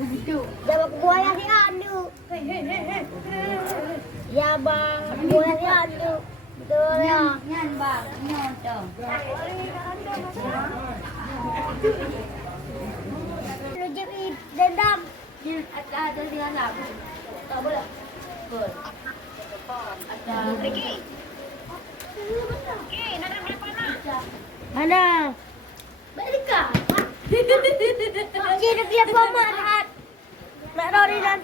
Jangan buaya si anu. Ya bang, buaya si anu. Betul ya. Nyan bang, nyan dong. Rujak dendam. Ada dengan labu. Tak boleh. Betul. Ada. Pergi. Nak berapa nak? Mana? Balik kah? Cik nak lihat mama nak. Nak rori dan.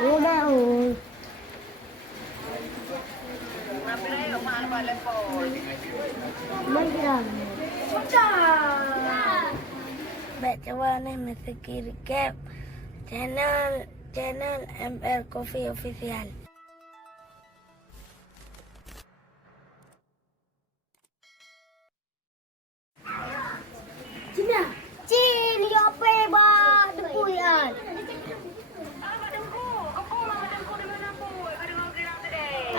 Oh mau. Macam. Baik coba nih mesti kiri cap channel ML Coffee Official. Cina, Cina ya apa ba depu ya?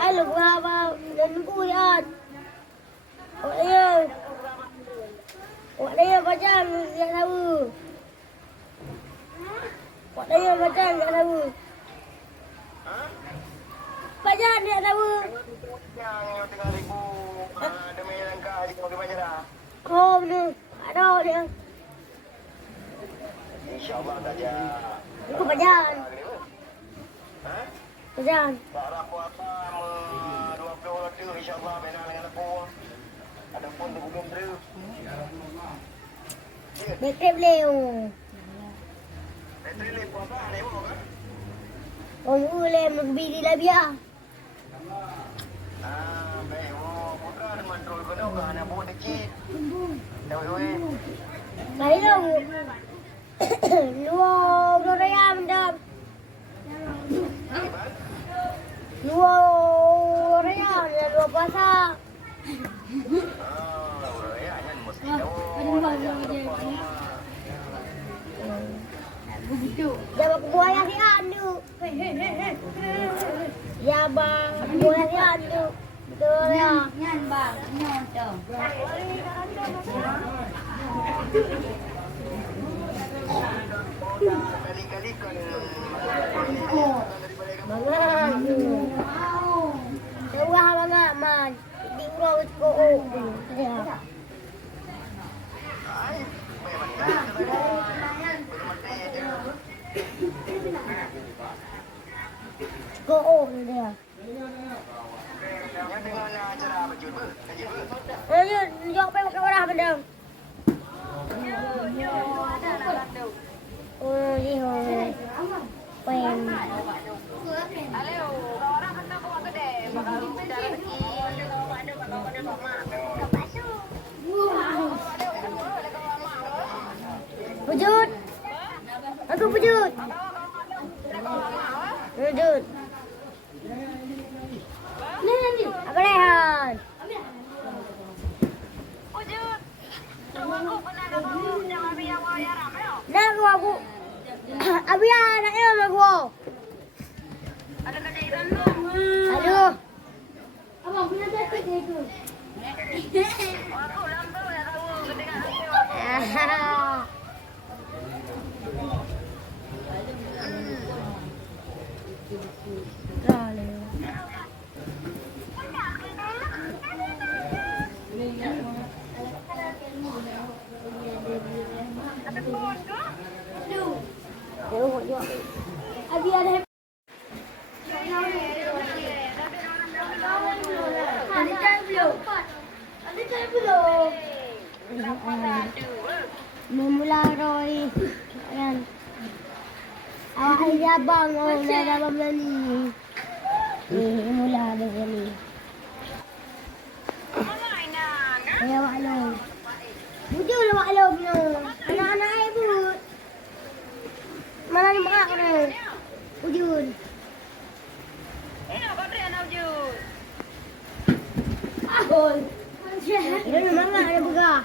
Halo baba depu ya. Oh iya. Wak dia macam tak tahu. Wak dia macam tak tahu. Macam dia tahu. Yang tengah ribu demi langkah di kau baca dah. Oh betul. Ada dia. InsyaAllah saja. Ikut bajan. Ha? Bajan. Parah puasa 20 insyaAllah benar dengan aku. Ada pun tu belum terus. Betul beliau. Betul ni puasa ni kan? Oh boleh membeli lagi ya. Baik. Oh, bukan mantul kau nak anak buat dikit. Dah weh. Mari dong. Luar raya mendam. Luar raya luar puasa. Raya mesti tahu. Jangan buaya si anu. Ya bang, buaya si anu. Betul ya. Nyan bang, nyan dong. Kali-kali kan. Mangan. Sewah mangan man. Di urang ko. Ya. Ko dia. Yang dengan acara baju ber. Jok pe Kak Warah benda. Oh, iya. Pen. Wujud. Aku wujud. Wujud. Ni. Apa lehan? Wujud. Aku pernah aku jangan abiya ya ramai. Nak aku. Abiya nak aku. Ada kejadian lu. Aduh. Abang punya jatuh itu. Aku lampu dah tahu kedengar aku. Abi ada memula Roy kan awak hari abang orang dah dalam ni mula dengan ni ya awak lo bujul awak lo anak-anak ibu mana ni mak ni bujul apa dia nak bujul ahol ini mana ada begah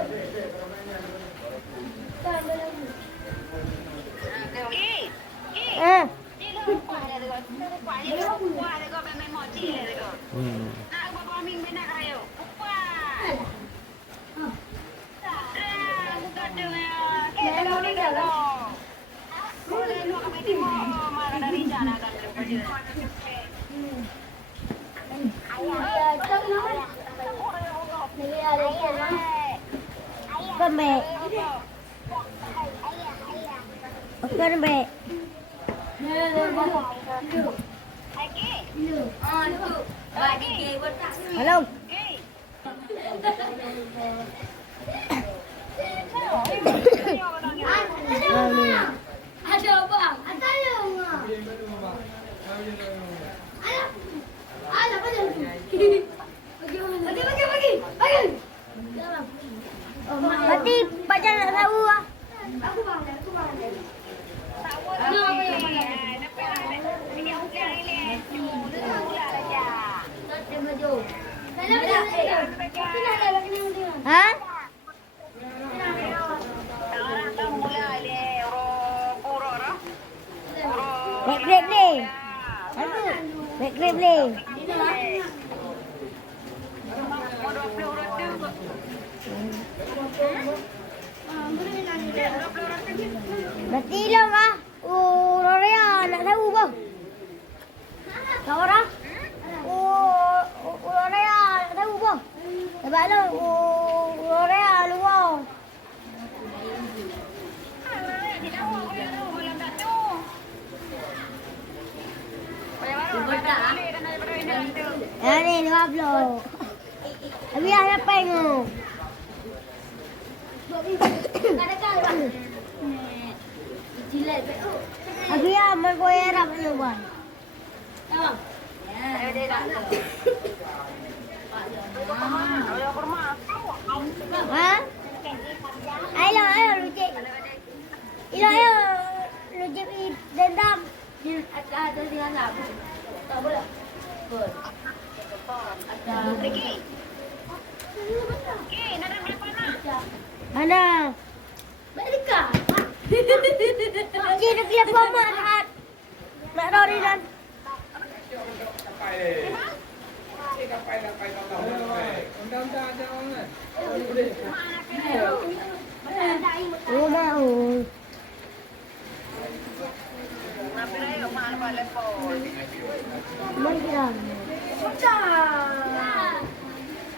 Eh. Con mẹ. Con mẹ. Hello. Ada bang. Ada yang. Ada apa tu? Bagi. Berarti Bajan nak tahu ah. Aku bang. Ha? Grab ni. Satu. Grab ni. Berarti hilang ah. Rorea nak tahu bang. Kak Warah? Rorea nak tahu bang. Sebab tu Rorea luar. Ya ni 20. Abiya siapa yang Abiya magwera pa naman. Ha? Ayo, lujik. Ayo, lujik dendam. Ada dengan labu. Tak boleh. Ada. Mana? Mereka. Cik nak lihat mama nak rori dan. Oh mau. Mari kita.